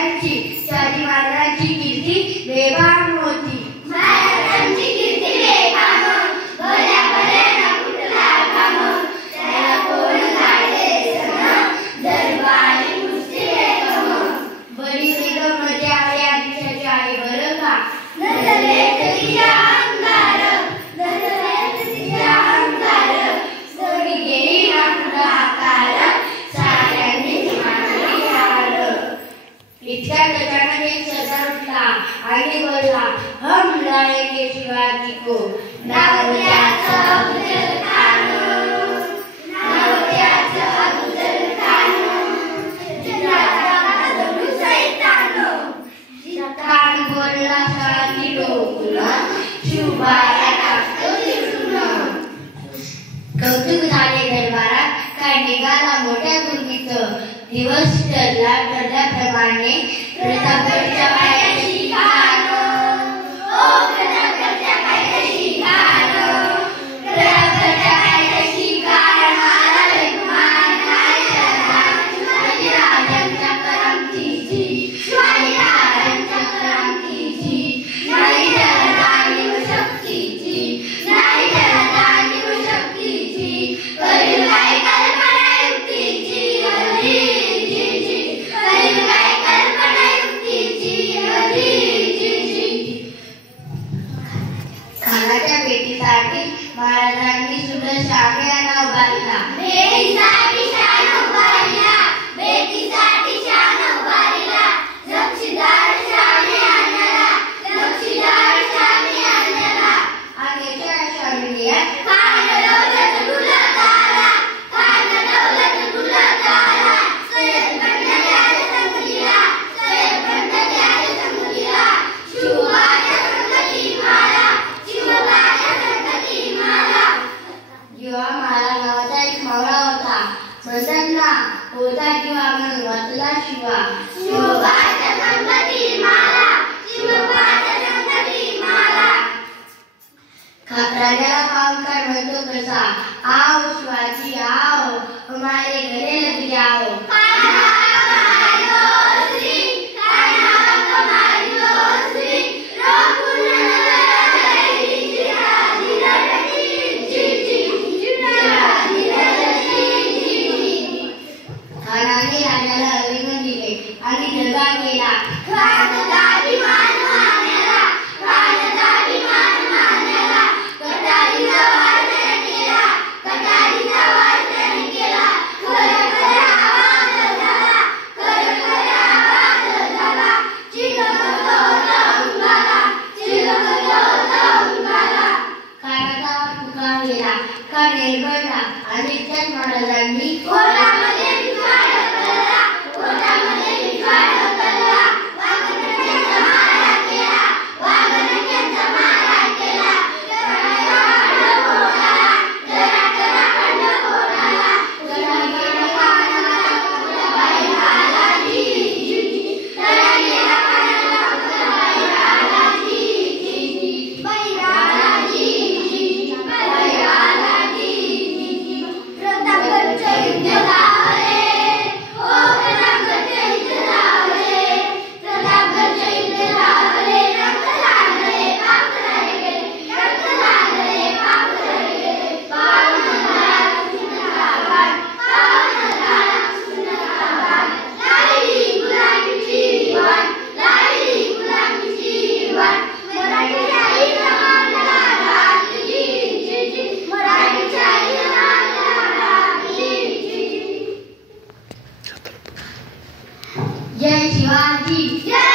महाराजांची शिवाजी महाराजांची कीर्ती बेभान होती. महाराजांची कीर्ती बेभान भल्या भल्या कुठला काम त्याला कोण काढले सण दरबारी नुसते कम बरी वेग मध्ये आहे आदिशाची आहे बरं का नजरे तिच्या अंगार नजरे तिच्या अंगार सोडी गेली आपला आकार साऱ्यांनी मानली हार. इतक्या गजानन एक सरदार उठला आणि बोलला हम लाएंगे शिवाजी को नाव त्याचं अफजल खान नाव त्याचं अफजल खान जिंदाबाद जणू सैतान खान बोलला सारी डोकून शिवबाला टाकतो तिरून. कौतुक झाले दरबारात काय निघाला मोठ्या गुरुजीचं दिवस ठरल्याप्रमाणे प्रतापगडच्या पायथ्याशी घाण ओ प्रतापगडच्या पायथ्याशी घाण प्रतापगडच्या पायथ्याशी घाण मला लग्मान नाही शिवाजी राजांच्या करामतीची शिवाजी राजांच्या करामतीची नाही त्याला जाणीव शक्तीची नाही त्याला जाणीव शक्तीची करील काय कल्पना युक्तीची खानाच्या भेटीसाठी महाराजांनी सुद्धा शान उभारला. भेटीसाठी शान उभारला भेटीसाठी शान उभारला लक्षीदार शाने आणला लक्षीदार शाने आणला आणि त्या शानेने खान दौलत दुलताला खान दौलत दुलताला सय्यद बनला त्याला संगतीला सय्यद बनला त्याला संगतीला शिवबाच्या संगती माला शिवबाच्या संगती माला. जीवा माला नावाचा एक मावळा होता मदनना होता जीवा म्हणून वाचला शिवा शिवबाच्या संगती माला शिवबाच्या संगती माला. राजाला पावकार म्हणतो कसा आओ शिवाजी आओ हमारे घरे लग जाओ खानाने राजाला अभिनंदन दिले आणि दगा केला. खानाचा अभिमान मानला खानाचा अभिमान मानला कटारीचा वार त्याने केला कटारीचा वार त्याने केला खरं खरं आवाज झाला खरं खरं आवाज झाला चिलखत होता अंगाला चिलखत होता अंगाला. खानाचा वार फुका गेला का निर्बळला आणि त्याच महाराजांनी कोणामध्ये जय शिवाजी जय